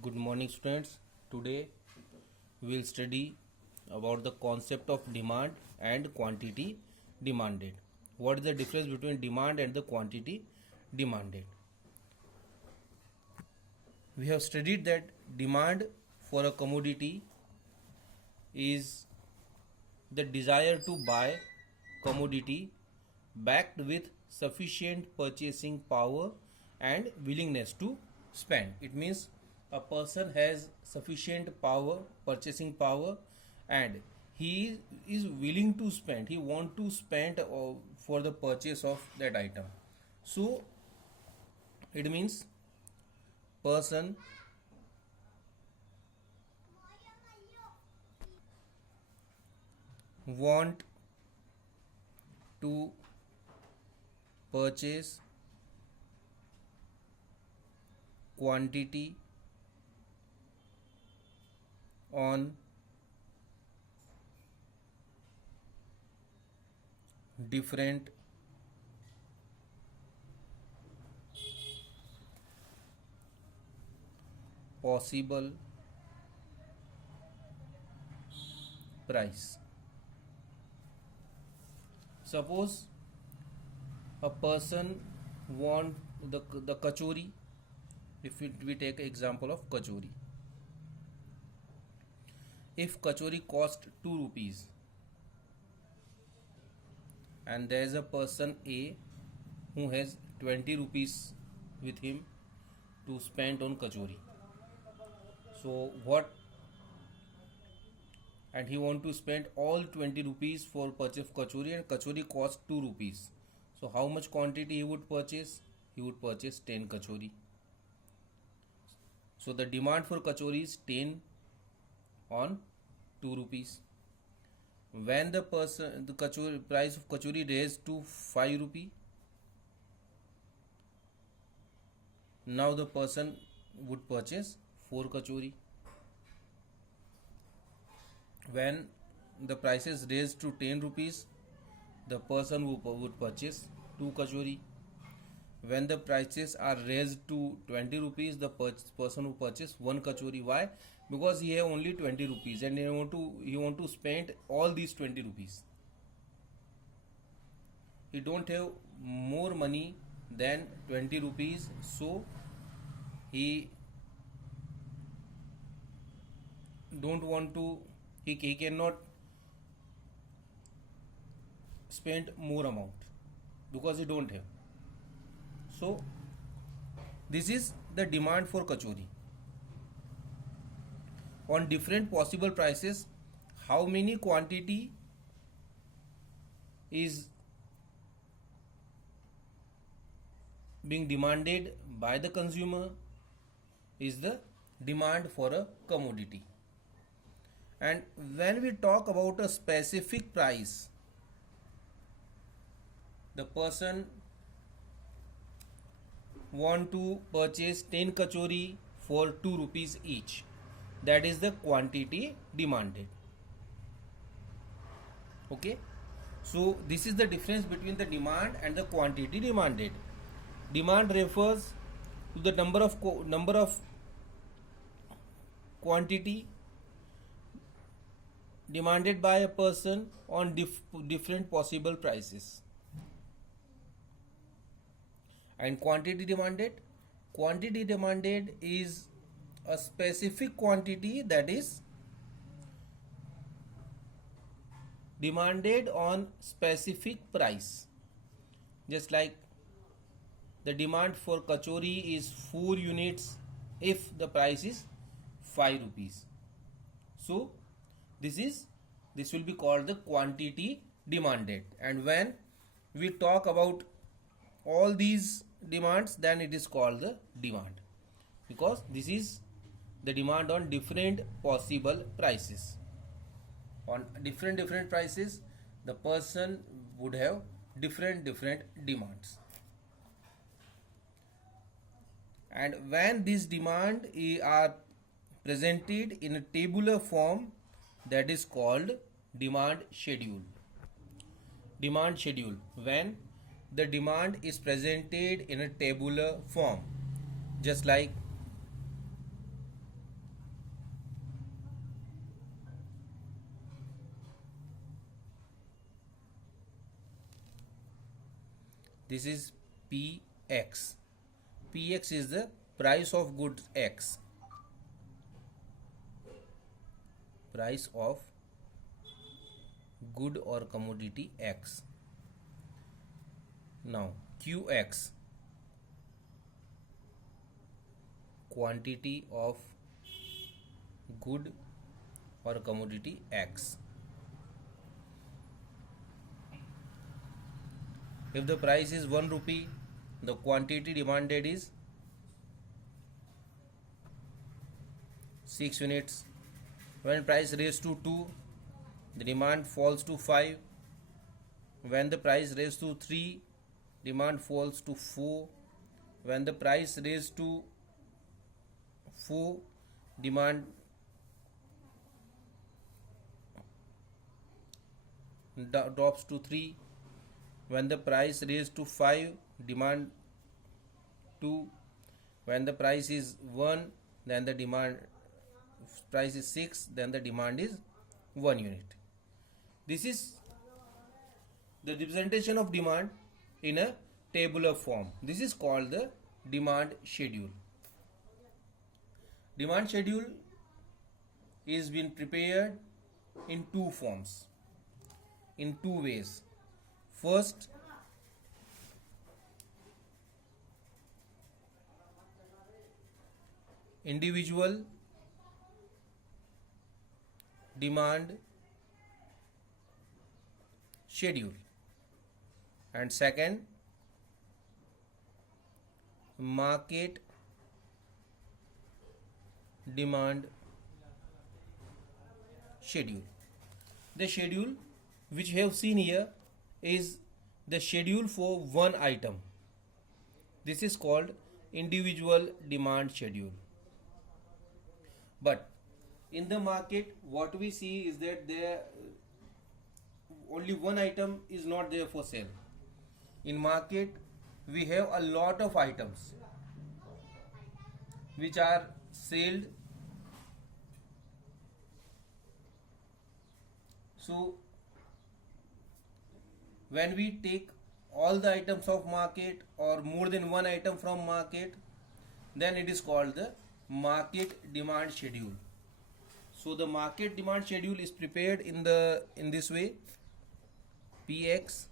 Good morning, students. Today we will study about the concept of demand and quantity demanded. What is the difference between demand and the quantity demanded? We have studied that demand for a commodity is the desire to buy commodity backed with sufficient purchasing power and willingness to spend. It means a person has sufficient power, purchasing power, and he is willing to spend. He want to spend for the purchase of that item. So it means person want to purchase quantity on different possible price. Suppose a person want the kachori. If we take example of kachori, if kachori cost 2 rupees and there is a person A who has 20 rupees with him to spend on kachori, so what, and he want to spend all 20 rupees for purchase of kachori, and kachori cost 2 rupees. So how much quantity he would purchase? He would purchase 10 kachori. So the demand for kachori is 10 on 2 rupees. When the kachori price of kachori raised to 5 rupee, now the person would purchase 4 kachori. When the price is raised to 10 rupees, the person would purchase 2 kachori. When the prices are raised to 20 rupees, the person will purchase 1 kachori. Why? Because he have only 20 rupees and he want to spend all these 20 rupees. He don't have more money than 20 rupees, so he don't want to, he cannot spend more amount because he don't have. So this is the demand for kachori. On different possible prices, how many quantity is being demanded by the consumer is the demand for a commodity. And when we talk about a specific price, the person want to purchase 10 kachori for 2 rupees each. That is the quantity demanded. Okay, so this is the difference between the demand and the quantity demanded. Demand refers to the number of quantity demanded by a person on different possible prices. And quantity demanded is a specific quantity that is demanded on specific price. Just like the demand for kachori is 4 units if the price is 5 rupees. So this will be called the quantity demanded. And when we talk about all these demands, then it is called the demand, because this is the demand on different possible prices. On different prices, the person would have different demands. And when these demand are presented in a tabular form, that is called demand schedule. Demand schedule, when the demand is presented in a tabular form, just like This is Px. Px is the price of goods X. Price of good or commodity X. Now Qx, quantity of good or commodity X. If the price is 1 rupee, the quantity demanded is 6 units. When price raised to 2, the demand falls to 5. When the price raised to 3, demand falls to 4. When the price raised to 4, demand drops to 3. When the price raised to 5, demand 2. When the price is 1, then the demand price is 6, then the demand is 1 unit. This is the representation of demand in a tabular form. This is called the demand schedule. Demand schedule is been prepared in two forms, in two ways. First, individual demand schedule, and second, market demand schedule. The schedule which we have seen here is the schedule for one item. This is called individual demand schedule. But in the market, what we see is that there only one item is not there for sale. In market, we have a lot of items which are sold. So when we take all the items of market or more than one item from market, then it is called the market demand schedule. So the market demand schedule is prepared in this way. Px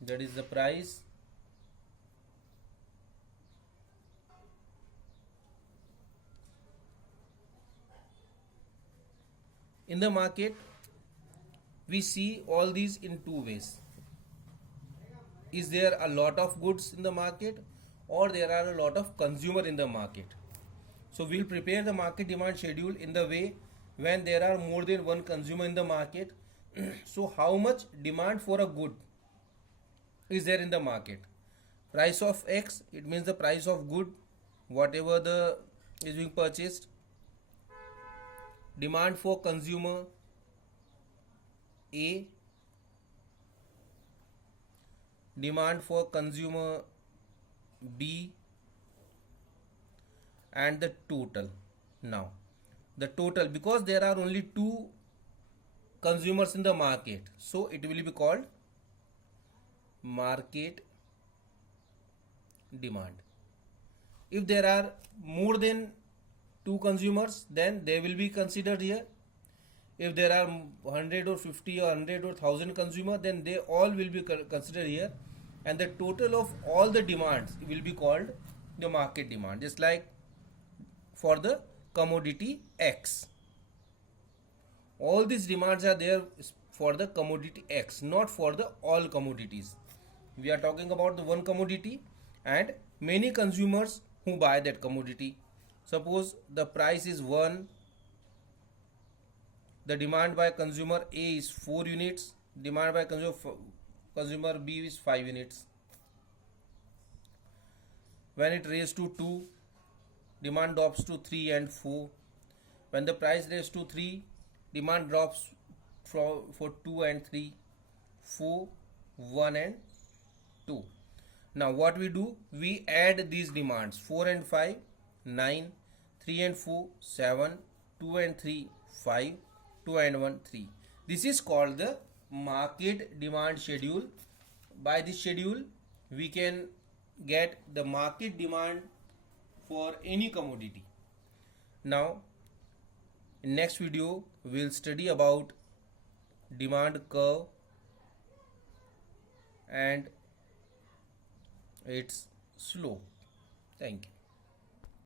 that is the price, in the market we see all these in two ways. Is there a lot of goods in the market, or there are a lot of consumer in the market? So we'll prepare the market demand schedule in the way when there are more than one consumer in the market. So how much demand for a good is there in the market? Price of X, it means the price of good, whatever the is being purchased. Demand for consumer A, demand for consumer B, and the total. Now the total, because there are only two consumers in the market, so it will be called market demand. If there are more than two consumers, then they will be considered here. If there are 100 or 50 or 100 or 1000 consumer, then they all will be considered here, and the total of all the demands will be called the market demand. Just like for the commodity X, all these demands are there for the commodity X, not for the all commodities. We are talking about the one commodity and many consumers who buy that commodity. Suppose the price is 1, the demand by consumer A is 4 units, demand by consumer B is 5 units. When it raised to 2, demand drops to 3 and 4. When the price raised to 3, demand drops for 2 and 3, 4, 1 and 2. Now what we do, we add these demands 4 and 5 9, 3 and 4, 7, 2 and 3, 5, 2 and 1, 3. This is called the market demand schedule. By this schedule, we can get the market demand for any commodity. Now, in next video, we'll study about demand curve and its slope. Thank you.